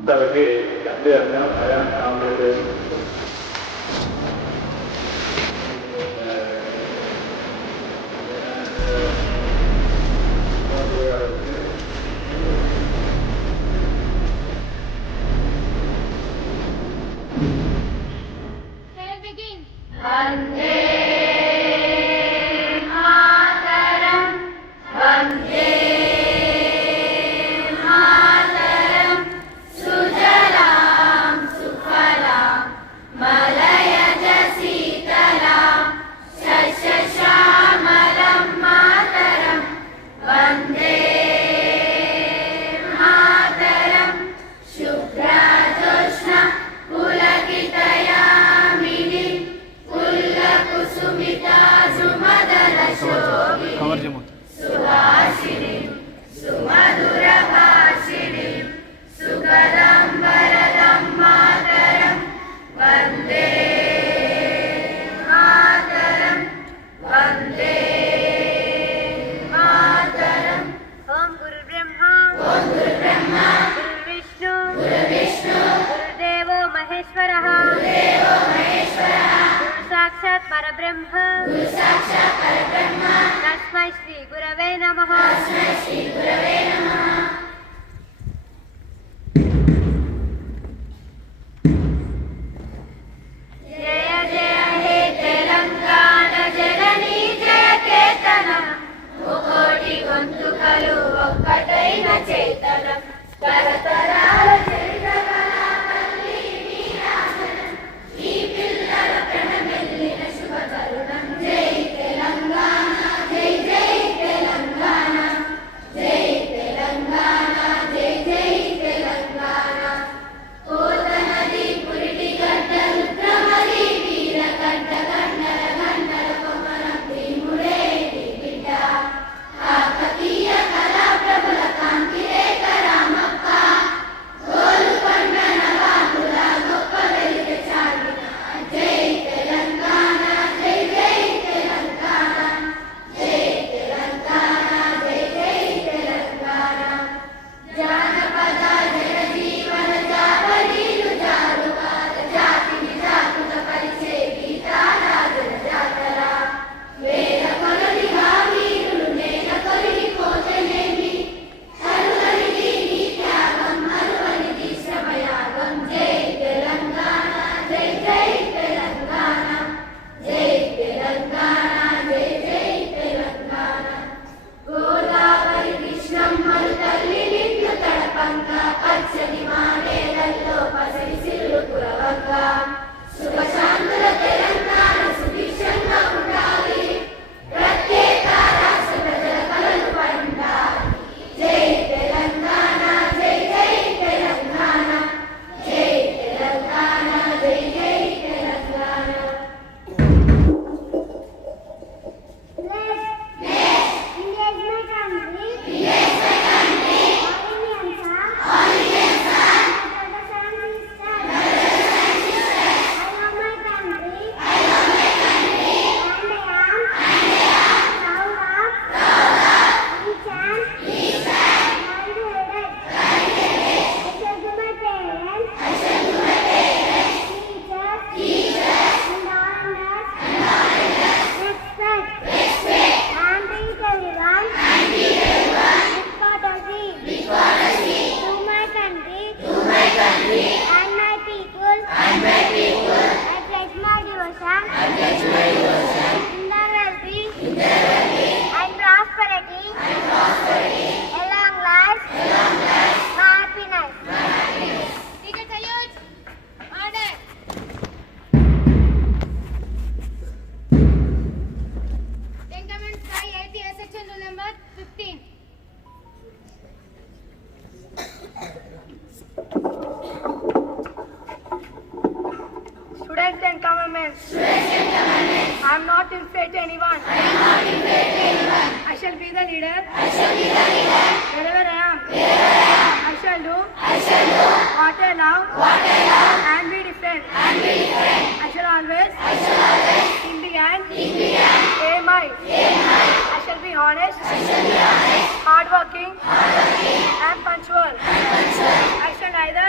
Tapi dia saya ambil तस्मै श्री गुरवे नमः। जय जय हे तेलंगाण जननी जय केतनं मुकोटि गोंतुकलु ఒక్కటైన చేతనం తరతరాల I am not in fate to anyone. I shall be the leader. Wherever I am. I shall do. What I love. And be different. I shall always. In the end. Aim might. I shall be honest. Hardworking. And punctual. I shall neither.